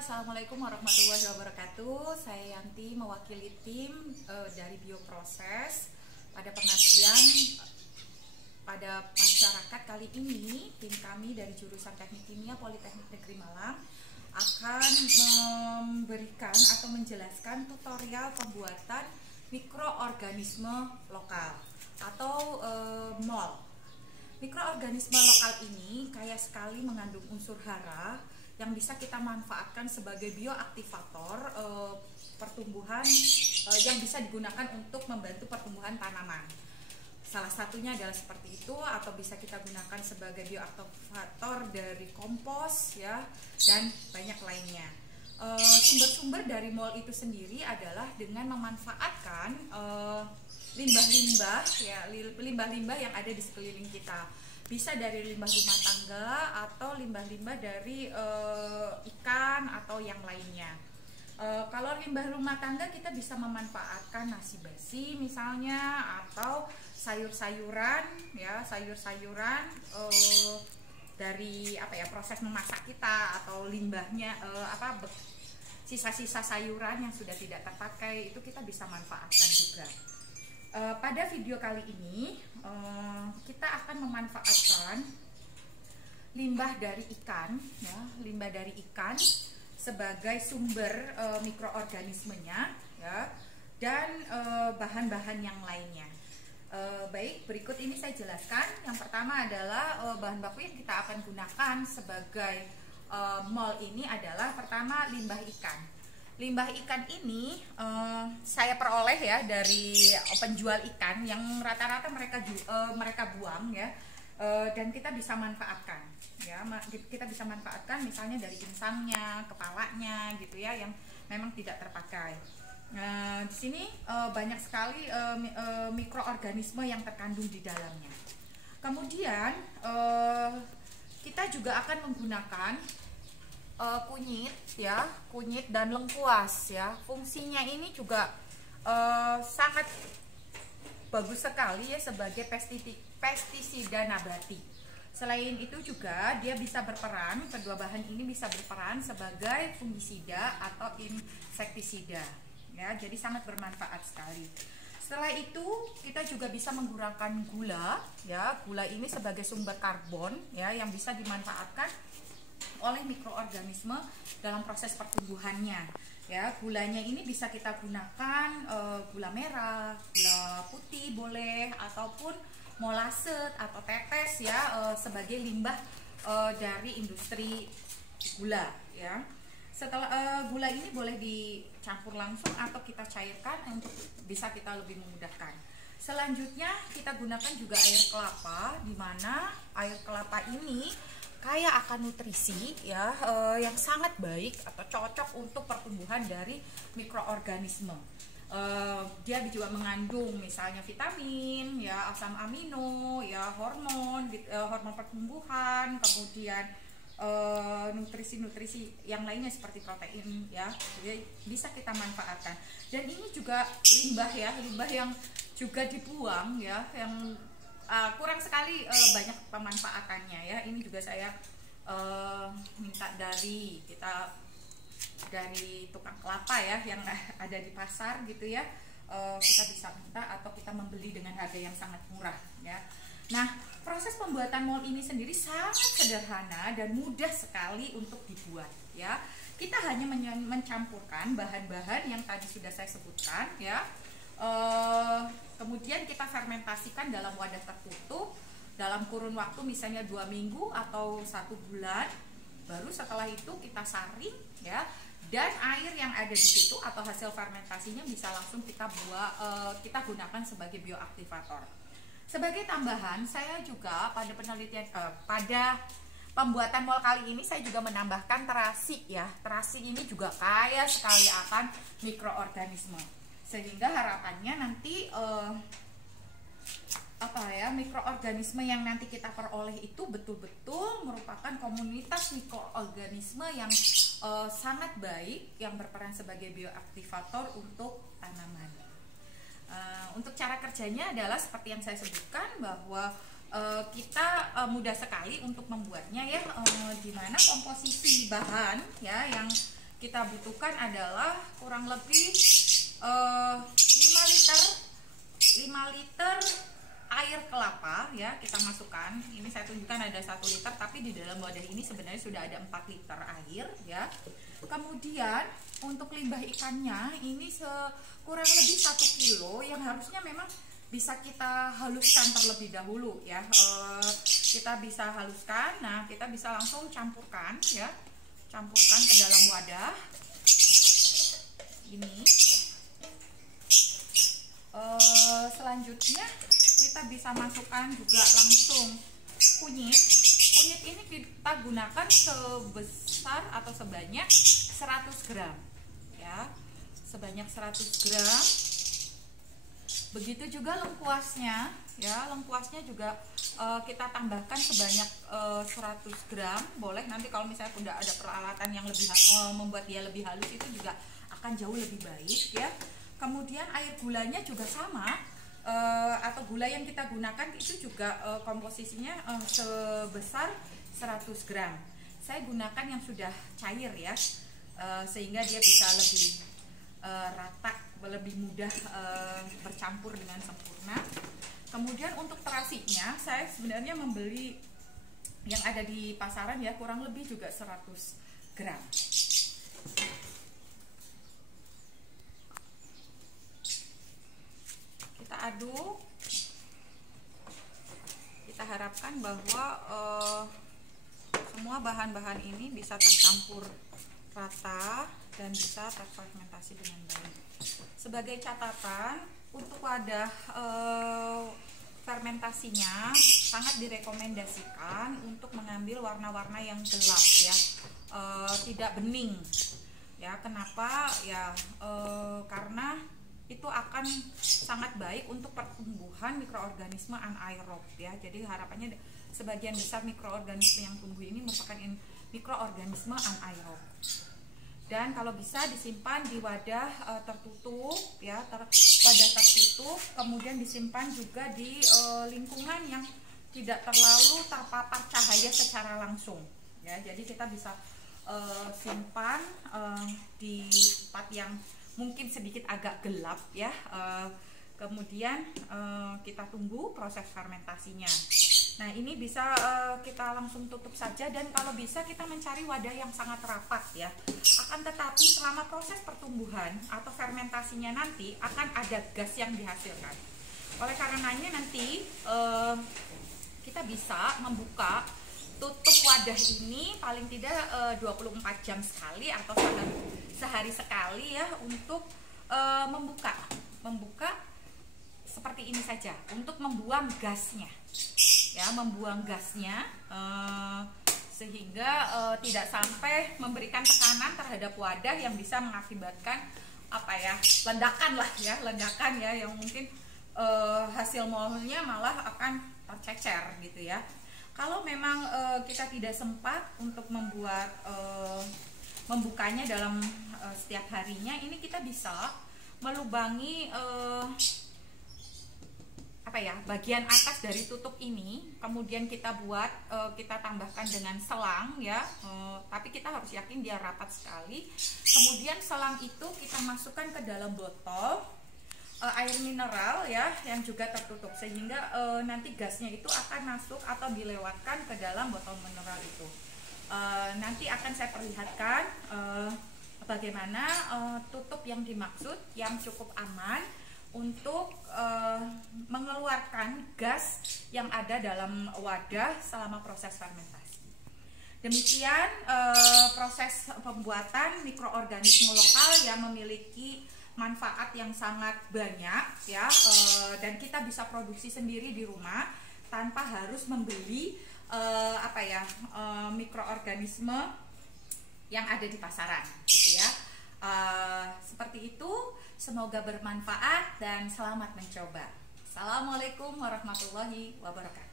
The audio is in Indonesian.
Assalamualaikum warahmatullahi wabarakatuh. Saya Yanti mewakili tim dari Bioproses pada pengabdian pada masyarakat. Kali ini tim kami dari jurusan Teknik Kimia Politeknik Negeri Malang akan memberikan atau menjelaskan tutorial pembuatan mikroorganisme lokal atau MOL. Mikroorganisme lokal ini kaya sekali mengandung unsur hara yang bisa kita manfaatkan sebagai bioaktivator pertumbuhan yang bisa digunakan untuk membantu pertumbuhan tanaman. Salah satunya adalah seperti itu, atau bisa kita gunakan sebagai bioaktivator dari kompos ya, dan banyak lainnya. Sumber-sumber dari MOL itu sendiri adalah dengan memanfaatkan limbah-limbah ya, limbah-limbah yang ada di sekeliling kita. Bisa dari limbah rumah tangga atau limbah-limbah dari ikan atau yang lainnya. Kalau limbah rumah tangga kita bisa memanfaatkan nasi basi misalnya, atau sayur-sayuran ya, sayur-sayuran dari proses memasak kita, atau limbahnya sisa-sisa sayuran yang sudah tidak terpakai itu kita bisa manfaatkan juga. Pada video kali ini kita akan memanfaatkan limbah dari ikan ya, limbah dari ikan sebagai sumber mikroorganismenya ya, dan bahan-bahan yang lainnya. Baik, berikut ini saya jelaskan. Yang pertama adalah bahan baku yang kita akan gunakan sebagai MOL ini adalah pertama limbah ikan. Limbah ikan ini saya peroleh ya dari penjual ikan yang rata-rata mereka buang ya, dan kita bisa manfaatkan ya, kita bisa manfaatkan misalnya dari insangnya, kepalanya gitu ya, yang memang tidak terpakai. Di sini banyak sekali mikroorganisme yang terkandung di dalamnya. Kemudian kita juga akan menggunakan kunyit ya, kunyit dan lengkuas ya. Fungsinya ini juga sangat bagus sekali ya sebagai pestisida nabati. Selain itu juga dia bisa berperan, kedua bahan ini bisa berperan sebagai fungisida atau insektisida ya, jadi sangat bermanfaat sekali. Setelah itu kita juga bisa menggunakan gula ya. Gula ini sebagai sumber karbon ya, yang bisa dimanfaatkan oleh mikroorganisme dalam proses pertumbuhannya ya. Gulanya ini bisa kita gunakan gula merah, gula putih boleh, ataupun molase atau tetes ya, sebagai limbah dari industri gula ya. Setelah gula ini boleh dicampur langsung atau kita cairkan untuk bisa kita lebih memudahkan. Selanjutnya kita gunakan juga air kelapa, di mana air kelapa ini kaya akan nutrisi ya, yang sangat baik atau cocok untuk pertumbuhan dari mikroorganisme. Dia juga mengandung misalnya vitamin ya, asam amino ya, hormon pertumbuhan, kemudian nutrisi-nutrisi yang lainnya seperti protein ya, jadi bisa kita manfaatkan. Dan ini juga limbah ya, limbah yang juga dibuang ya, yang kurang sekali banyak pemanfaatannya ya. Ini juga saya minta dari tukang kelapa ya, yang ada di pasar gitu ya, kita bisa minta atau kita membeli dengan harga yang sangat murah ya. Nah, proses pembuatan MOL ini sendiri sangat sederhana dan mudah sekali untuk dibuat ya. Kita hanya mencampurkan bahan-bahan yang tadi sudah saya sebutkan ya. Kemudian kita fermentasikan dalam wadah tertutup dalam kurun waktu misalnya 2 minggu atau 1 bulan. Baru setelah itu kita saring ya, dan air yang ada di situ atau hasil fermentasinya bisa langsung kita gunakan sebagai bioaktivator. Sebagai tambahan, saya juga pada penelitian pada pembuatan MOL kali ini saya juga menambahkan terasi ya. Terasi ini juga kaya sekali akan mikroorganisme, sehingga harapannya nanti mikroorganisme yang nanti kita peroleh itu betul-betul merupakan komunitas mikroorganisme yang sangat baik, yang berperan sebagai bioaktivator untuk tanaman. Untuk cara kerjanya adalah seperti yang saya sebutkan, bahwa kita mudah sekali untuk membuatnya ya, dimana komposisi bahan ya yang kita butuhkan adalah kurang lebih 5 liter air kelapa ya, kita masukkan. Ini saya tunjukkan ada 1 liter, tapi di dalam wadah ini sebenarnya sudah ada 4 liter air ya. Kemudian untuk limbah ikannya ini kurang lebih 1 kilo yang harusnya memang bisa kita haluskan terlebih dahulu ya. Kita bisa haluskan. Nah, kita bisa langsung campurkan ya. Campurkan ke dalam wadah ini. Selanjutnya kita bisa masukkan juga langsung kunyit. Kunyit ini kita gunakan sebesar atau sebanyak 100 gram ya, sebanyak 100 gram. Begitu juga lengkuasnya ya, lengkuasnya juga kita tambahkan sebanyak 100 gram. Boleh nanti kalau misalnya udah ada peralatan yang lebih membuat dia lebih halus, itu juga akan jauh lebih baik ya. Kemudian air gulanya juga sama, atau gula yang kita gunakan itu juga komposisinya sebesar 100 gram. Saya gunakan yang sudah cair ya, sehingga dia bisa lebih rata, lebih mudah bercampur dengan sempurna. Kemudian untuk terasinya saya sebenarnya membeli yang ada di pasaran ya, kurang lebih juga 100 gram. Kita aduk. Kita harapkan bahwa semua bahan-bahan ini bisa tercampur rata dan bisa terfermentasi dengan baik. Sebagai catatan, untuk wadah fermentasinya sangat direkomendasikan untuk mengambil warna-warna yang gelap ya, tidak bening ya. Kenapa ya? Karena itu akan sangat baik untuk pertumbuhan mikroorganisme anaerob ya. Jadi harapannya sebagian besar mikroorganisme yang tumbuh ini merupakan mikroorganisme anaerob. Dan kalau bisa disimpan di wadah tertutup ya, wadah tertutup, kemudian disimpan juga di lingkungan yang tidak terlalu terpapar cahaya secara langsung ya. Jadi kita bisa simpan di tempat yang mungkin sedikit agak gelap ya. Kemudian kita tunggu proses fermentasinya. Nah, ini bisa kita langsung tutup saja, dan kalau bisa kita mencari wadah yang sangat rapat ya. Akan tetapi selama proses pertumbuhan atau fermentasinya nanti akan ada gas yang dihasilkan. Oleh karenanya nanti kita bisa membuka tutup wadah ini paling tidak 24 jam sekali atau sehari sekali ya, untuk membuka seperti ini saja untuk membuang gasnya ya, sehingga tidak sampai memberikan tekanan terhadap wadah yang bisa mengakibatkan ledakan ya, yang mungkin hasil molnya malah akan tercecer gitu ya. Kalau memang kita tidak sempat untuk membukanya dalam setiap harinya, ini kita bisa melubangi bagian atas dari tutup ini, kemudian kita tambahkan dengan selang ya, tapi kita harus yakin dia rapat sekali. Kemudian selang itu kita masukkan ke dalam botol air mineral ya, yang juga tertutup, sehingga nanti gasnya itu akan masuk atau dilewatkan ke dalam botol mineral itu. Nanti akan saya perlihatkan bagaimana tutup yang dimaksud yang cukup aman untuk mengeluarkan gas yang ada dalam wadah selama proses fermentasi. Demikian proses pembuatan mikroorganisme lokal yang memiliki manfaat yang sangat banyak ya, dan kita bisa produksi sendiri di rumah tanpa harus membeli mikroorganisme yang ada di pasaran gitu ya. Seperti itu, semoga bermanfaat dan selamat mencoba. Assalamualaikum warahmatullahi wabarakatuh.